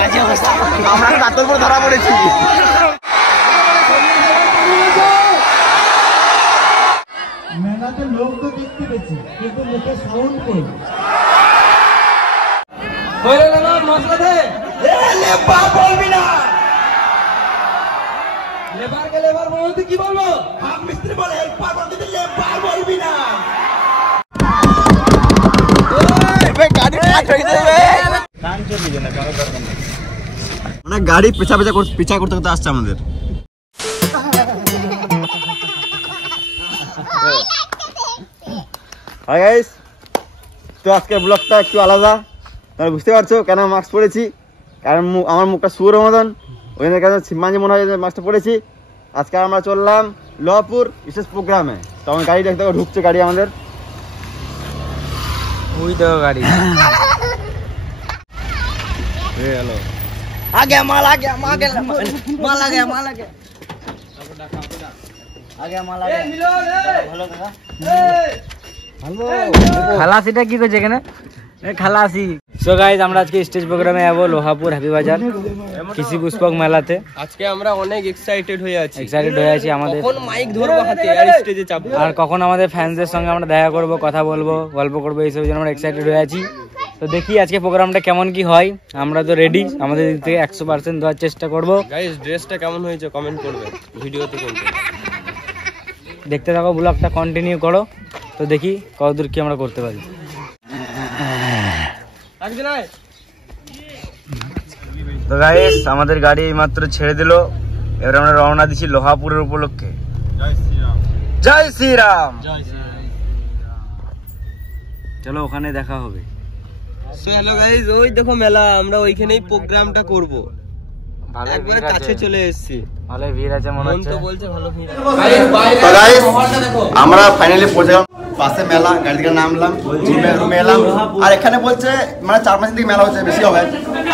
বাজে অবস্থা, আমরা রাতের পর ধরা পড়েছি। মেলাতে লোক তো দেখতে পেয়েছি, কিন্তু মুখে সাউন্ড কই? বলবি না, লেবারকে লেবার বলতে কি বলবো? মিস্ত্রি বলে হেল্পার বলতে লেবার বলবি না। মানে গাড়ি পিছা করতে করতে আসছে আমাদের। হাই গাইস, তো আজকের ব্লগটা একটু আলাদা, তোমরা বুঝতে পারছো কেন মাস্ক পরেছি, কারণ আমার মুখটা সুরের মতন, ওই জন্য কেন ছিম্মাঞ্জি মনে হয় মাস্কটা পরেছি। আজকে আমরা চললাম লোহাপুর বিশেষ প্রোগ্রামে। তো আমার গাড়ি দেখতে ঢুকছে, গাড়ি আমাদের ওই তো গাড়ি হ্যালো আগে মাল আগে মাল আগে মাল আগে মাল আগে আগে মাল আগে ভালো দাদা ভালো। খালাসিটা কি করছে এখানে? খালাসি। সো গাইস, আমরা আজকে স্টেজ প্রোগ্রামে যাবো লোহাপুর হ্যাপি বাজার কৃষি পুষ্পক মেলাতে। আজকে আমরা অনেক এক্সাইটেড হয়ে আছি আমাদের কখন মাইক ধরবো হাতে আর স্টেজে চাপবো, আর কখন আমাদের ফ্যান্সদের সঙ্গে আমরা দেখা করব, কথা বলবো, গল্প করবো, এইসব জন্য আমরা এক্সাইটেড হয়ে আছি। তো দেখি আজকে প্রোগ্রামটা কেমন কি হয়। আমরা তো রেডি, আমাদের দিক থেকে 100% দেওয়ার চেষ্টা করবো। গাইস ড্রেসটা কেমন হয়েছে কমেন্ট করবে, ভিডিওতে কিন্তু দেখতে থাকো, ব্লগটা কন্টিনিউ করো। তো দেখি কতদূর কি আমরা করতে পারি। তো গাইস, আমাদের গাড়ি মাত্র ছেড়ে দিল, এবার আমরা রওনা দিচ্ছি লোহাপুরের উপলক্ষে। জয় শ্রীরাম। চলো ওখানে দেখা হবে। সো হ্যালো গাইস, ওই দেখো মেলা, আমরা ওইখানেই প্রোগ্রামটা করব। একবার কাছে চলে এসেছি, ভালো ভিড় আছে মনে হচ্ছে। তো বলছে ভালো ভিড়। তো গাইস, আমরা ফাইনালি পৌঁছে গেলাম পাশে মেলা, গাড়ি থেকে নামলাম, রুমে এলাম। আর এখানে বলছে মানে 4-5 দিন থেকে মেলা হচ্ছে, বেশি হবে।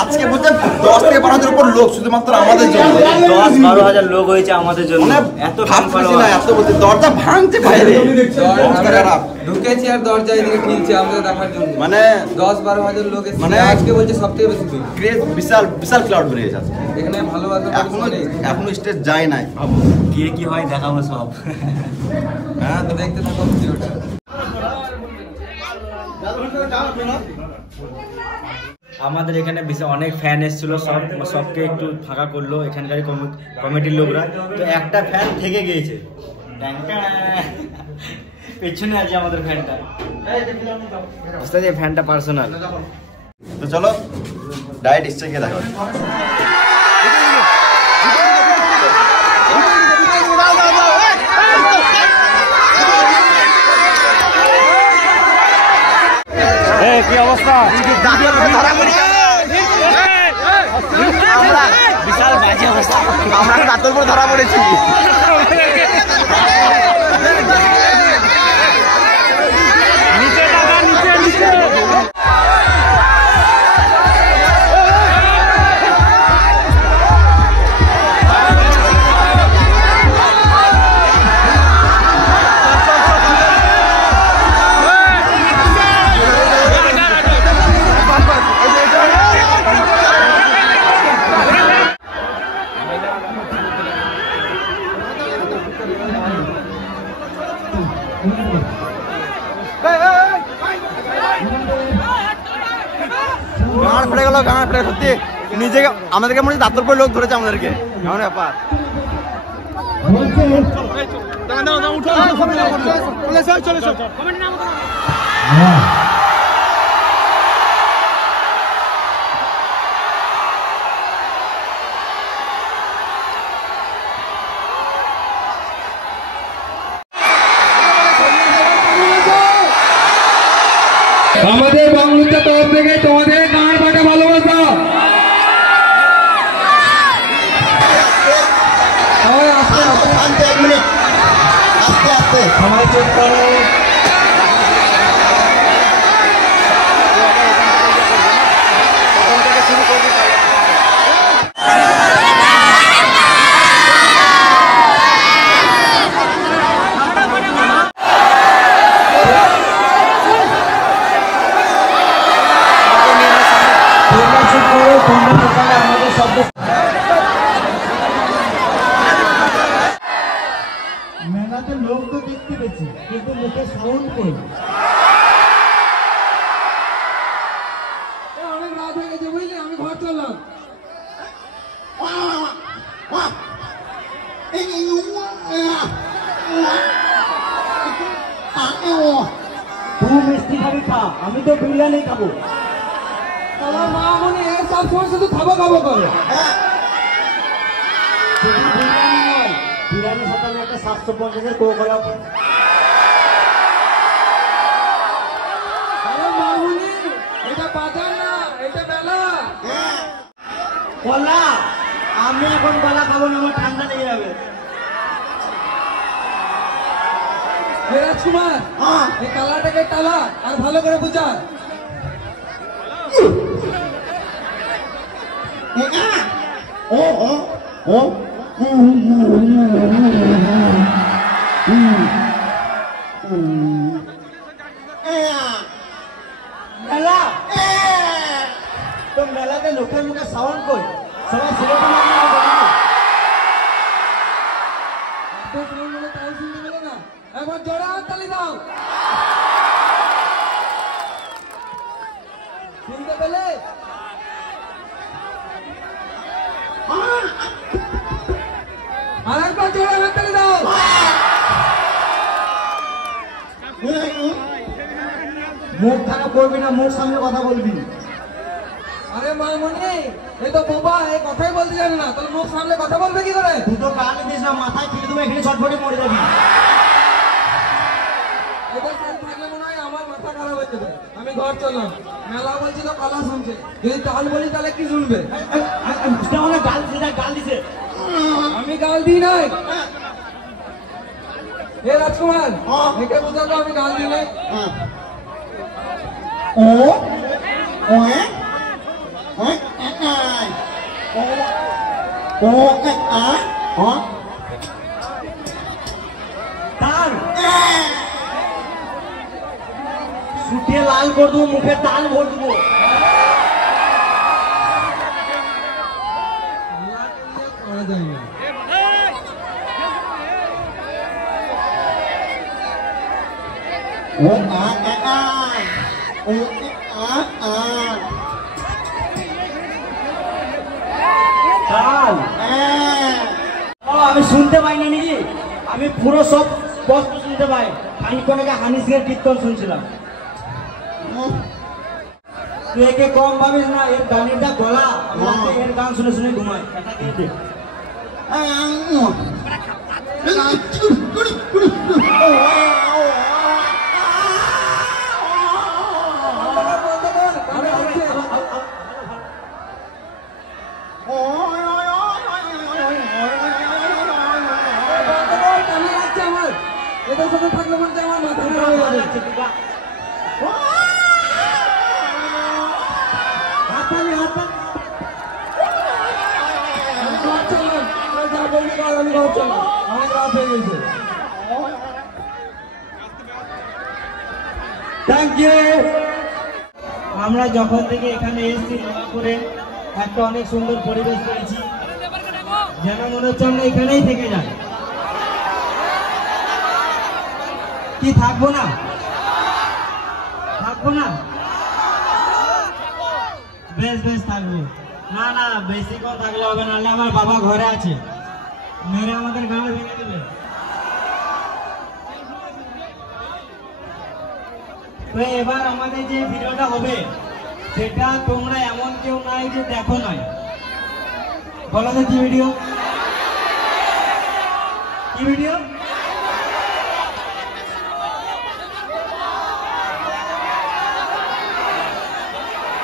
আজকে বলছে 10 থেকে 12,000 উপর লোক শুধুমাত্র আমাদের জন্য। 10-12,000 লোক হয়েছে আমাদের জন্য। এত ভাবছি না, এত বলছে, দরজা ভাঙছে বাইরে, অবস্থা খারাপ। ঢুকেছি আর দরজা এদিকে খিলছে আমাদের দেখার জন্য। মানে 10-12,000 লোক এসেছে, মানে আজকে বলছে সবথেকে বেশি ভিড়। ক্রেজ বিশাল বিশাল ক্রাউড বেড়ে গেছে। এখানে ভালোবাসা এখনো স্টেজ যায় নাই, ভাবো কি হয় দেখাবো সব। হ্যাঁ, তো দেখতে থাকো ভিডিওটা। আমাদের এখানে অনেক ফ্যান এসেছিল, সবকে একটু ফাঁকা করলো এখানকার কমিটির লোকরা। তো একটা ফ্যান থেকে গিয়েছে, পেছনে আছে আমাদের ফ্যানটা, বুঝতে পারছি ফ্যানটা পার্সোনাল। তো চলো ডাইরেক্ট স্টেজে দেখা হচ্ছে। কি অবস্থা? বিশাল বাজে অবস্থা, আমরা রাতের পর ধরা পড়েছি। গাঁড় ফেটে গেল, গাঁড় ফেটে সত্যি নিজেকে, আমাদেরকে মনে হচ্ছে দাঁতর পরে লোক ধরেছে আমাদেরকে, এমন ব্যাপার। আমাদের বাংলার তরফ থেকে তোমাদের গান পাঠা ভালোবাসা। আস্তে আস্তে সবাই চুপ করো। তোমরা শব্দ মেলাতে লোক তো দেখতে পেয়েছি কিন্তু মুখে সাউন্ড কই অনেক রাত হয়ে গেছে বুঝলি আমি ঘর চললাম তুই মিষ্টি খাবি খা আমি তো বিরিয়ানি খাবো আমার মা মনে সব সময় শুধু খাবো খাবো করে শুধু বিরিয়ানি নয় বিরিয়ানির সাথে আমি একটা 750-এর কোকোলা আরে মামুনি এটা বাজার না এটা মেলা কলা আমি এখন কলা খাবো না আমার ঠান্ডা লেগে যাবে রাজকুমার এই কালাটাকে টালা আর ভালো করে বুঝা মেলা তো মেলাতে লোকের মুখে সাউন্ড কই সবাই সিলেট তাও শুনতে পেলে না একবার জোরে হাততালি দাও শুনতে পেলে আর একবার জোরে হাততালি দাও মুখ খারাপ করবি না মুখ সামনে কথা বলবি আরে মামনি এই তো বাবা এই কথাই বলতে জানে না তাহলে মুখ সামনে কথা বলবে কি করে দুটো কান দিস না মাথায় খেলে তুমি এখানে চটপটে মরে যাবি এবার কাল থাকলে মনে হয় আমার মাথা খারাপ হয়ে যাবে আমি ঘর চললাম মেলা বলছি তো কালা শুনছে যদি তাল বলি তাহলে কি শুনবে অনেক গাল দিছে আমি গাল দিই নাই এ রাজকুমার একে বোঝাতো আমি গাল দিই নাই তাল শুটিয়ে লাল করে দেবো মুখে তাল ভর দেবো করা যায় না তাল আমি শুনতে পাই না নাকি আমি পুরো সব স্পষ্ট শুনতে পাই খানিক্ষণ আগে হানি সিংয়ের কীর্তন শুনছিলাম তুই একে কম ভাবিস না এর গানের যা গলা রাতে এর গান শুনে শুনে ঘুমায় এটা দিয়ে দে এদের সাথে থাকলে বলতে আমার মাথা খারাপ হয়ে যাচ্ছে হাততালি হাততালি আমি ঘর চললাম যা বলবি বল আমি ঘর চললাম আমার রাত হয়ে গেছে থ্যাংক ইউ আমরা যখন থেকে এখানে এসেছি করে একটা অনেক সুন্দর পরিবেশ পেয়েছি যেন মনে হচ্ছে আমরা এখানেই থেকে যাই কি থাকবো না বেশ বেশ থাকবো না না বেশিক্ষণ থাকলে হবে না আমার বাবা ঘরে আছে মেরে আমাদের গাড়ি ভেঙে দেবে তো এবার আমাদের যে ভিডিওটা হবে সেটা তোমরা এমন কেউ নাই যে দেখো নাই বলো তো কি ভিডিও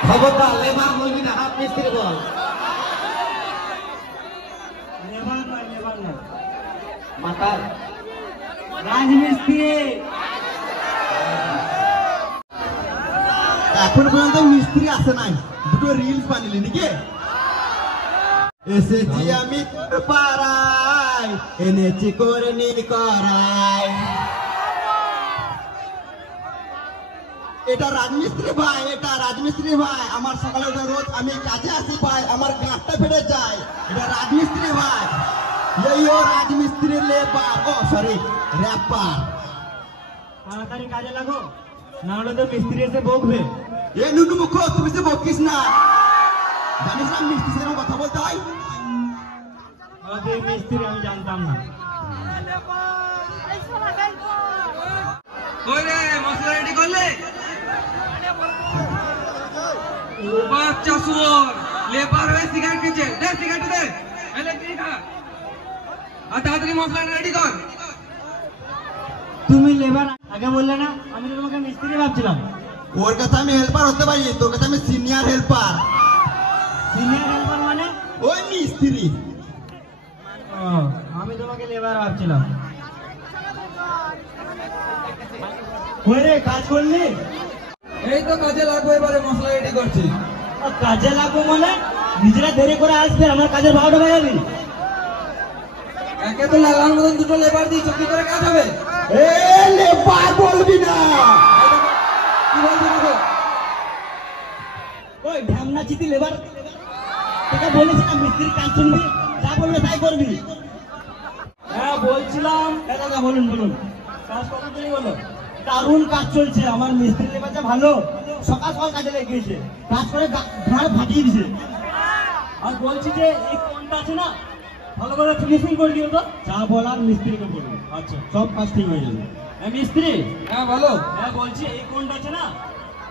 খবরদার লেবার বলবি না হাত মিস্ত্রি বল লেবার নয় মাতার রাজমিস্ত্রি এখন পর্যন্ত মিস্ত্রি আসে নাই দুটো রিলস বানিলি নাকি এসেছি আমি পাড়ায় এনেছি করে নীল করাই এটা রাজমিস্ত্রি ভাই আমার সকালে রোজ আমি কাছে আসি ভাই আমার গাঁটটা মাথা ফেটে যায়। এটা রাজমিস্ত্রি ভাই, এই ও রাজমিস্ত্রি লেবার, ও সরি র্যাপার। তাড়াতাড়ি কাজে লাগো, না হলে তো মিস্ত্রি এসে বকবে। এ নুনু মুখ, তুমি সে বকিস না, জানিস না মিস্ত্রি সেরকম কথা বলতে হয়। মিস্ত্রি আমি জানতাম না। মশলা রেডি করলে? বাচ্চা শুয়োর, লেবার হয়ে সিগারেট খেয়েছে, দে সিগারেট দে, ইলেকট্রিক খা। আর তাড়াতাড়ি মশলা রেডি কর। তুমি লেবার আগে বললে না, আমি তো তোমাকে মিস্ত্রি ভাবছিলাম। ওর কাছে আমি হেল্পার হতে পারি, তোর কাছে আমি সিনিয়র হেল্পার। সিনিয়র হেল্পার মানে? ওই মিস্ত্রি। আমি তোমাকে লেবার ভাবছিলাম। ওই রে, কাজ করলি? এই তো কাজে লাগবে, এবারে মশলা রেডি করছি। কাজে লাগবো মানে নিজেরা দেরি করে আসবে, আমার কাজের 12টা বাজাবি। একে তো লাগানোর মতন দুটো লেবার দিয়েছো, কি করে কাজ হবে? এ লেবার বলবি না। কি বলছো দেখো? ওই ঢামনা চিতি লেবার, তোকে বলেছি না মিস্ত্রির কাজ শুনবি, যা বলবে তাই করবি। হ্যাঁ বলছিলাম। দাদা বলুন বলুন, কাজ কত দেরি হলো? দারুণ কাজ চলছে, আমার মিস্ত্রি লেবারটা ভালো, সকাল সকাল কাজে লেগেছে, কাজ করে ঘাড় ফাটিয়ে দিছে। আর বলছি যে এই কোনটা আছে না, ভালো করে ফিনিশিং করে দিও তো। যা বলার মিস্ত্রিকে বলবো। আচ্ছা, সব কাজ ঠিক হয়ে যাবে। হ্যাঁ মিস্ত্রি। হ্যাঁ বলো। হ্যাঁ বলছি এই কোনটা আছে না,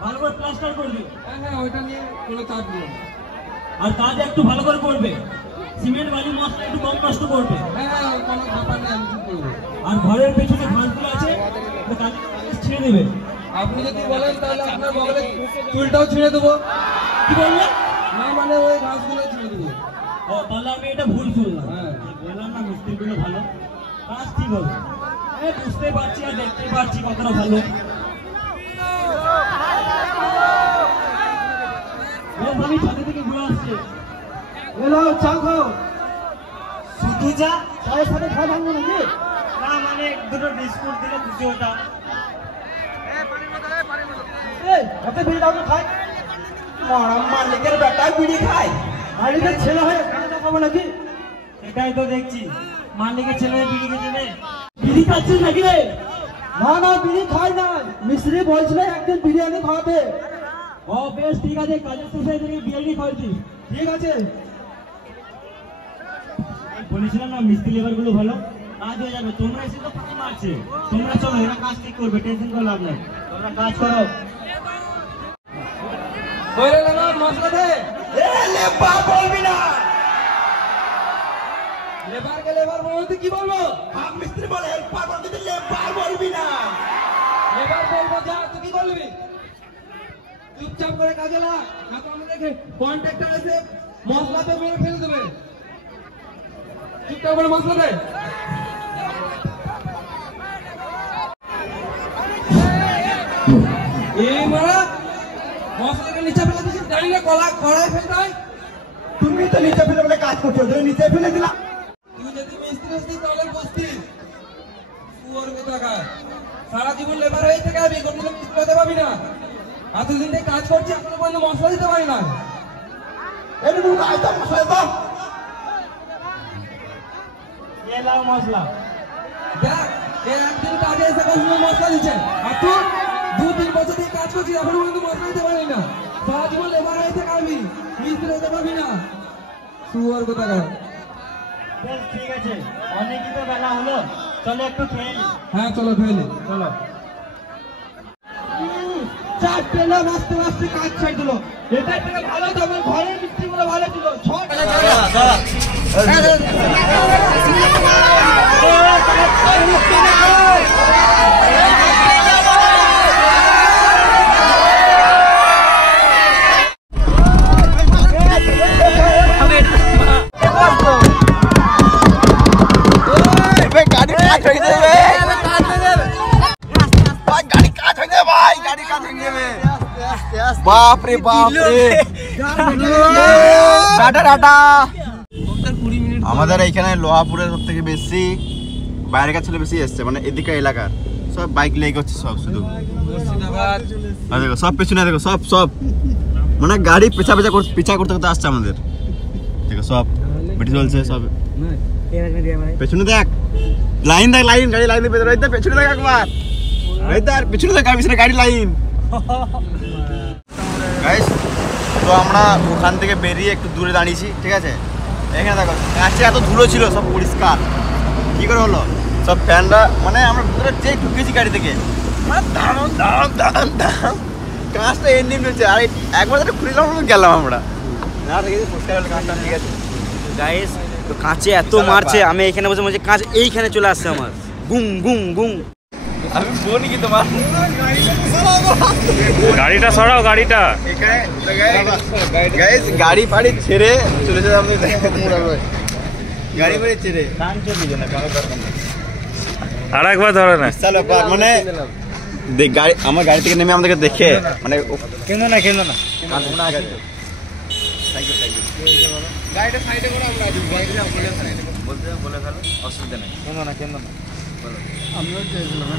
ভালো করে প্লাস্টার করে দিও। হ্যাঁ ওইটা নিয়ে কোনো চাপ নেই। আর কাজ একটু ভালো করে করবে, সিমেন্ট বালি মশলা একটু কম নষ্ট করবে। হ্যাঁ কোনো ব্যাপার নেই, আমি ঠিক করবো। আর ঘরের পেছনে ঘাসগুলো আছে, কাজ ছেড়ে দেবে। আপনি যদি বলেন তাহলে আপনার বগলে চুলটাও ছিঁড়ে দেবো। কি বললে? না মানে ওই ঘাসগুলো ছিঁড়ে দেবো। ও তাহলে আমি এটা ভুল শুনলাম। হ্যাঁ। বললাম না মিস্ত্রিগুলো ভালো, কাজ ঠিক হবে। বুঝতে পারছি আর দেখতে পারছি কতটা ভালো। আমি ছাদে থেকে ঘুরে আসছি। এলো চা খাও। শুধু চা? চায়ের সাথে খাওয়া ভাঙবো নাকি? না মানে দুটো বিস্কুট দিলে খুশি হতাম। হাতে বিড়ি দাও তো খাই। মালিকের বেটা বিড়ি খায়, মালিকের ছেলে হয়ে এখানে দেখাবো নাকি? এটাই তো দেখছি, মালিকের ছেলে বিড়ি খেতে নেই। বিড়ি খাচ্ছিস নাকি রে? না না বিড়ি খাই না, মিস্ত্রি বলছিল একদিন বিরিয়ানি খাওয়াতে। ও বেশ ঠিক আছে, কাজের শেষে বিরিয়ানি খাওয়াচ্ছি। ঠিক আছে, বলেছিলাম না মিস্ত্রি লেবার গুলো ভালো, কাজ হয়ে যাবে। তোমরা এসে তো ফাঁকি মারছে, তোমরা চলো, এরা কাজ ঠিক করবে, টেনশন করে লাভ নেই, তোমরা কাজ করো। বলে লেবার মশলা দে। লেবার বলবি না। লেবারকে লেবার বলতে কি বলবো? মিস্ত্রি বলে হেল্পার বলবি, লেবার বলবি না। লেবার বলবো, যা তুই কি বলবি? চুপচাপ করে কাজে লাগ, না তো আমাদের কন্ট্রাক্টর এসে মশলাতে মেরে ফেলে দেবে। চুপচাপ করে মশলা দে। এই মারা মশলাকে নিচে ফেলে দিচ্ছিস, জানি না কড়াই ফেলতে হয়। তুমি তো নিচে ফেলে বলে কাজ করছো, তুমি নিচে ফেলে দিলা। তুই যদি মিস্ত্রি আসতিস তাহলে বুঝতিস। শুয়োর কোথাকার, সারা জীবন লেবার হয়ে থেকে আমি কোনদিন মিস্ত্রি হতে পারবি না। এতদিন থেকে কাজ করছি, এখনো পর্যন্ত মশলা দিতে পারি না। এই তুমি আইতা মশলা দাও। এলাও মশলা। দেখ, এই একদিন কাজে এসে কোনদিন মশলা দিচ্ছে, আর তুই 2-3 বছর থেকে কাজ করছিস, এখনো পর্যন্ত মশলা দিতে পারি না। সারা জীবন লেবার হয়ে থেকে আমি মিস্ত্রি হতে পারবি না। শুয়োর কোথাকার। বেশ ঠিক আছে, অনেকই তো বেলা হলো, চলো একটু খেয়ে নি। হ্যাঁ চলো ফেলে চলো। চার পেলাম, আস্তে আস্তে কাজ ছেড়ে দিল। এটা থেকে ভালো তো আমার ঘরের মিস্ত্রি গুলো ভালো ছিল। বাপ রে বাপ রে, টাটা টাটা। আমাদের এইখানে লোহাপুরের সব থেকে বেশি বাইরের ছেলে বেশি এসছে, মানে এদিকে এলাকার সব বাইক লেগে হচ্ছে সব, শুধু দেখো সব পেছনে, দেখো সব সব মানে গাড়ি পেছা পেছা করতে আসছে আমাদের। দেখো সব ভিডিও চলছে সব। পেছনে দেখ, লাইন দেখ, লাইন গাড়ি লাইন পেছনে দেখ, পেছনে দেখ একবার, আর পেছনে দেখ পিছনে গাড়ি লাইন। গাইস তো আমরা ওখান থেকে বেরিয়ে একটু দূরে দাঁড়িয়েছি, ঠিক আছে। এখানে দেখো কাছে এত ধুলো ছিল, সব পরিষ্কার কি করে হলো, সব ফ্যানরা মানে আমরা ভিতরে যে ঢুকেছি গাড়ি থেকে দাম দাম দাম দাম কাঁচটা এমনি হচ্ছে। আর একবার যেটা খুলিলাম গেলাম আমরা না, দেখেছি পরিষ্কার হলো কাঁচটা, ঠিক আছে। গাইস তো কাঁচে এত মারছে, আমি এখানে বসে বলছি কাঁচ এইখানে চলে আসছে আমার, গুম গুম গুম। আমি বলি কি তোমার গাড়িটা সরাও, গাড়িটা গাইস গাড়ি ফাড়ি ছেড়ে চলে যাবে, আমি গাড়ি ফাড়ি ছেড়ে কান চলে যাবে না, কারো দরকার নেই। আর একবার ধরে না, বিশাল ব্যাপার মানে দেখ গাড়ি, আমার গাড়ি থেকে নেমে আমাদেরকে দেখে মানে কেন না কেন না গাড়িটা সাইডে করে আমরা বলে ফেলো, অসুবিধা নেই। কেন না কেন না আমিও চেয়েছিলাম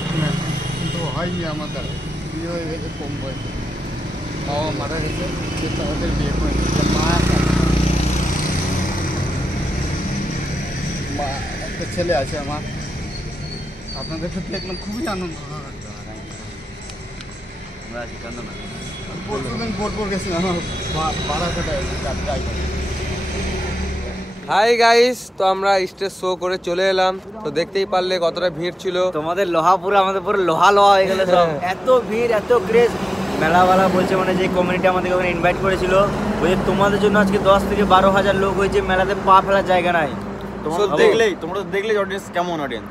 কিন্তু হয়নি আমার দ্বারা, বিয়ে হয়ে গেছে কম বয়সে, বাবা মারা গেছে, সে তাদের বিয়ে করে মা একটা ছেলে আছে আমার। আপনাদেরকে দেখলাম খুবই আনন্দ লাগছে। পরশুদিন বোলপুর গেছিলাম বারাকাটায়। হাই গাইস, তো আমরা স্টেজ শো করে চলে এলাম। তো দেখতেই পারলে কতটা ভিড় ছিল। তোমাদের লোহা পুরো আমাদের পুরো লোহা লোহা হয়ে গেল সব, এত ভিড় এত ক্রেজ। মেলাওয়ালা বলছে মানে যে কমিউনিটি আমাদেরকে ওখানে ইনভাইট করেছিল, বলছে তোমাদের জন্য আজকে 10 থেকে 12,000 লোক হয়েছে, মেলাতে পা ফেলার জায়গা নাই। তোমরা দেখলেই অডিয়েন্স কেমন অডিয়েন্স।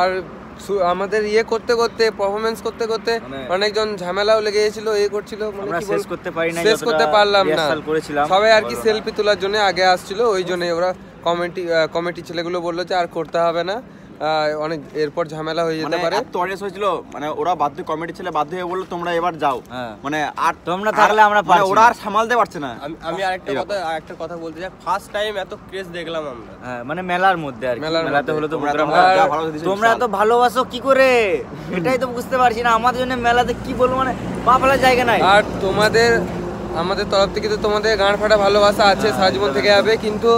আর আমাদের ইয়ে করতে করতে পারফরমেন্স করতে করতে অনেকজন ঝামেলাও লেগে গেছিল, এই করছিল, মানে আমরা কি শেষ বলবো, করতে পারি না, শেষ করতে পারলাম না। করেছিলাম সবাই আর কি সেলফি তোলার জন্য আগে আসছিল, ওই জন্য ওরা কমিটি ছেলেগুলো বললো যে আর করতে হবে না, অনেক এরপর ঝামেলা হয়ে যেতে পারে। তো অডিয়েন্স হয়েছিল মানে ওরা বাধ্য, কমিটি ছেলে বাধ্য হয়ে বললো তোমরা এবার যাও, মানে আর তোমরা থাকলে আমরা পারছি ওরা না। আর সামালতে পারছে না। আমি আরেকটা কথা বলতে চাই, ফার্স্ট টাইম এত ক্রেজ দেখলাম আমরা। মানে মেলার মধ্যে আর কি, মেলার মেলাতে মধ্যে। হলো তো তোমরা program তোমরা হয়। যা ভালো দিয়েছো তোমরা এত ভালোবাসো কি করে, এটাই তো বুঝতে পারছি না। আমাদের জন্য মেলাতে কি বলবো, মানে পা ফেলার জায়গা নাই। আর আমাদের তরফ থেকে তো তোমাদের গান ফাটা ভালোবাসা আছে, সারা জীবন থেকে যাবে। কিন্তু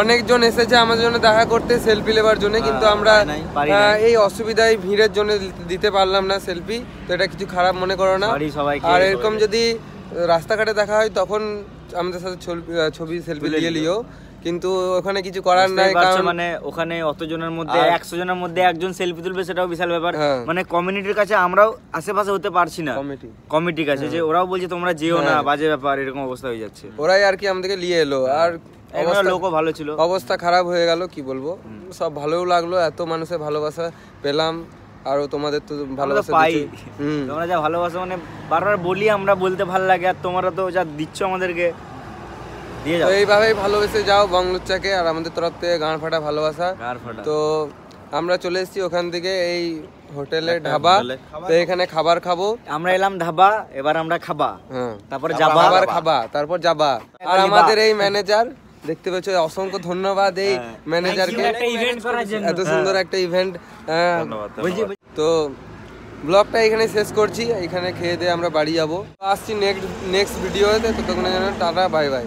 অনেকজন এসেছে আমাদের জন্য দেখা করতে, সেলফি নেবার জন্য, কিন্তু আমরা এই অসুবিধায় ভিড়ের জন্য দিতে পারলাম না সেলফি। তো এটা কিছু খারাপ মনে করো না। আর এরকম যদি রাস্তাঘাটে দেখা হয় তখন আমাদের সাথে ছবি সেলফি দিয়ে লিও, কিন্তু ওখানে কিছু করার নাই। কারণ মানে ওখানে অতজনের মধ্যে 100 জনের মধ্যে একজন সেলফি তুলবে, সেটাও বিশাল ব্যাপার। মানে কমিউনিটির কাছে আমরাও আশেপাশে হতে পারছি না, কমিটির কাছে যে ওরাও বলছে তোমরা যেও না, বাজে ব্যাপার, এরকম অবস্থা হয়ে যাচ্ছে। ওরাই আর কি আমাদেরকে নিয়ে এলো, আর লোকও ভালো ছিল, অবস্থা খারাপ হয়ে গেল, কি বলবো। সব ভালোও লাগলো, এত মানুষের ভালোবাসা পেলাম, আর তোমাদের তো ভালোবাসা পাই। তোমরা যা ভালোবাসা, মানে বারবার বলি আমরা, বলতে ভালো লাগে, আর তোমরা তো যা দিচ্ছ আমাদেরকে দিয়ে যাও। এইভাবেই ভালোবেসে যাও বাংলুচ্চাকে, আর আমাদের তরফ থেকে গান ফাটা ভালোবাসা। তো আমরা চলে এসেছি ওখান থেকে এই হোটেলে ঢাবা, তো এখানে খাবার খাবো। আমরা এলাম ঢাবা, এবার আমরা খাবা, তারপর যাবা, আবার খাবা, তারপর যাবা। আর আমাদের এই ম্যানেজার দেখতে পাচ্ছ, অসংখ্য ধন্যবাদ এই ম্যানেজারকে, এত সুন্দর একটা ইভেন্ট। তো ব্লগটা এখানে শেষ করছি, এখানে খেয়ে দিয়ে আমরা বাড়ি যাবো। আসছি নেক্সট ভিডিওতে, ততক্ষণের জন্য টাটা, বাই বাই।